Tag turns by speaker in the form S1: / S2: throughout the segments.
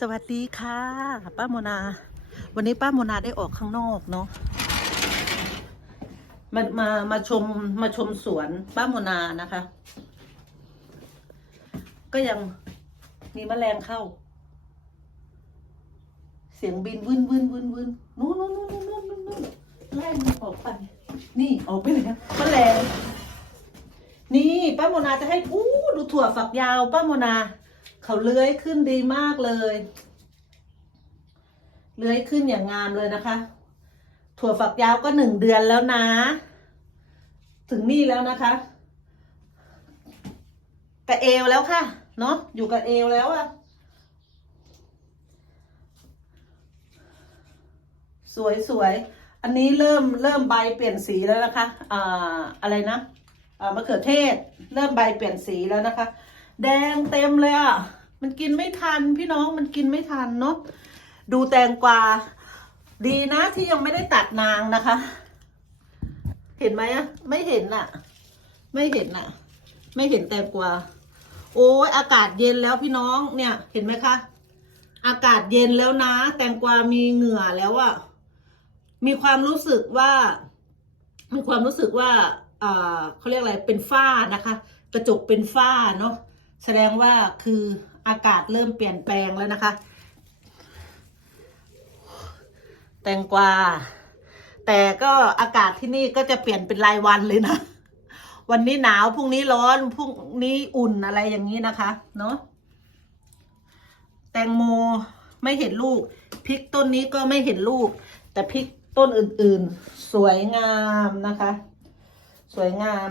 S1: สวัสดีค่ะ ป้าโมนา วันนี้ป้าโมนาได้ออกข้างนอกเนาะมามามาชมมาชมสวนป้าโมนานะคะ ก็ยังมีแมลงเข้า เสียงบินวืนวืนวืนวืนนู้นนู้นนู้นนู้นนู้นนู้นไล่มันออกไป นี่ออกไปแล้วแมลงนี่ป้าโมนาจะให้อู้ดูถั่วฝักยาว ป้าโมนา เขาเลื้อยขึ้นดีมากเลย เลื้อยขึ้นอย่างงามเลยนะคะ ถั่วฝักยาวก็หนึ่งเดือนแล้วนะ ถึงนี่แล้วนะคะกระเอวแล้วค่ะ เนาะอยู่กับเอวแล้วอะสวยสวยๆอันนี้เริ่มเริ่มใบเปลี่ยนสีแล้วนะคะ อ่า อะไรนะ อ่ามะเขือเทศ เริ่มใบเปลี่ยนสีแล้วนะคะ แดงเต็มเลยอะ มันกินไม่ทันพี่น้องมันกินไม่ทันเนาะ ดูแตงกวา ดีนะที่ยังไม่ได้ตัดนางนะคะ เห็นไหมอะ ไม่เห็นอะ ไม่เห็นอะ ไม่เห็นแตงกวา โอ้ยอากาศเย็นแล้วพี่น้อง เนี่ย เห็นไหมคะ อากาศเย็นแล้วนะ แตงกวามีเหงื่อแล้วอะ มีความรู้สึกว่า มีความรู้สึกว่าอ่าเขาเรียกอะไรเป็นฝ้านะคะ กระจกเป็นฝ้าเนาะ แสดงว่าคืออากาศเริ่มเปลี่ยนแปลงแล้วนะคะ แตงกวาแต่ก็อากาศที่นี่ก็จะเปลี่ยนเป็นรายวันเลยนะ วันนี้หนาวพรุ่งนี้ร้อนพรุ่งนี้อุ่นอะไรอย่างนี้นะคะ เนาะแตงโมไม่เห็นลูกพริกต้นนี้ก็ไม่เห็นลูก แต่พริกต้นอื่นๆ สวยงามนะคะ สวยงาม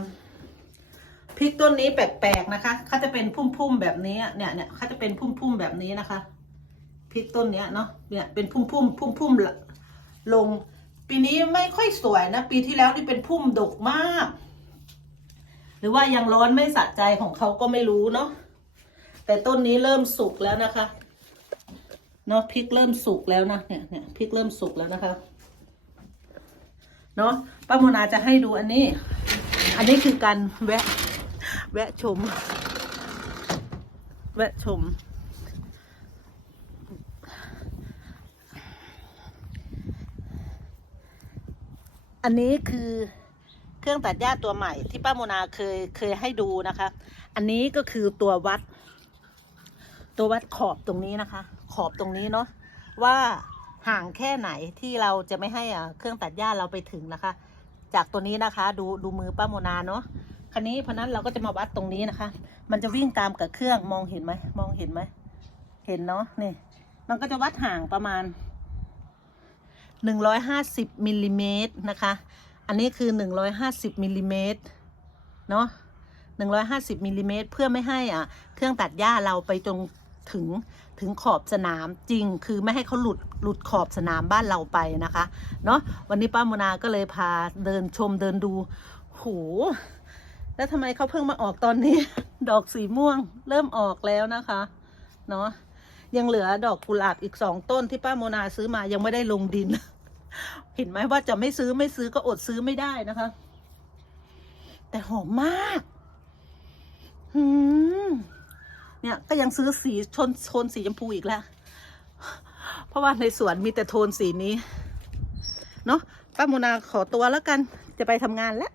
S1: ริกต้นนี้แปลกๆนะคะเขาจะเป็นพุ่มๆแบบนี้เนี่ยเนี่ยเขาจะเป็นพุ่มๆแบบนี้นะคะพริกต้นเนี้ยเนาะเนี่ยเป็นพุ่มๆพุ่มๆละลง ปีนี้ไม่ค่อยสวยนะ ปีที่แล้วนี่เป็นพุ่มดกมาก หรือว่ายังร้อนไม่สะใจของเขาก็ไม่รู้เนาะแต่ต้นนี้เริ่มสุกแล้วนะคะเนาะพริกเริ่มสุกแล้วนะเนี่ยเนี่ยพริกเริ่มสุกแล้วนะคะเนาะป้าโมนาจะให้ดูอันนี้ อันนี้คือการแวะ แวะชม แวะชม อันนี้คือเครื่องตัดหญ้าตัวใหม่ที่ป้าโมนาเคยเคยให้ดูนะคะ อันนี้ก็คือตัววัด ตัววัดขอบตรงนี้นะคะ ขอบตรงนี้เนาะว่าห่างแค่ไหนที่เราจะไม่ให้เครื่องตัดหญ้าเราไปถึงนะคะ จากตัวนี้นะคะ ดูดูมือป้าโมนาเนาะ คันนี้เพราะนั้นเราก็จะมาวัดตรงนี้นะคะ มันจะวิ่งตามกับเครื่องมองเห็นไหมมองเห็นไหมเห็นเนาะนี่ มันก็จะวัดห่างประมาณหนึ่งร้อยห้าสิบมิลลิเมตรนะคะ อันนี้คือหนึ่งร้อยห้าสิบมิลลิเมตรเนาะหนึ่งร้อยห้าสิบมิลลิเมตรเพื่อไม่ให้อะเครื่องตัดหญ้าเราไปจงถึงถึงขอบสนามจริง คือไม่ให้เขาหลุดหลุดขอบสนามบ้านเราไปนะคะ เนาะวันนี้ป้าโมนาก็เลยพาเดินชมเดินดู โห แล้วทำไมเขาเพิ่งมาออกตอนนี้ ดอกสีม่วง เริ่มออกแล้วนะคะ เนาะยังเหลือดอกกุหลาบอีกสองต้นที่ป้าโมนาซื้อมายังไม่ได้ลงดิน เห็นไหมว่าจะไม่ซื้อไม่ซื้อก็อดซื้อไม่ได้นะคะ แต่หอมมากหืมเนี่ยก็ยังซื้อสีชนโทนสีชมพูอีกแล้ว เพราะว่าในสวนมีแต่โทนสีนี้ เนาะป้าโมนาขอตัวแล้วกันจะไปทำงานแล้ว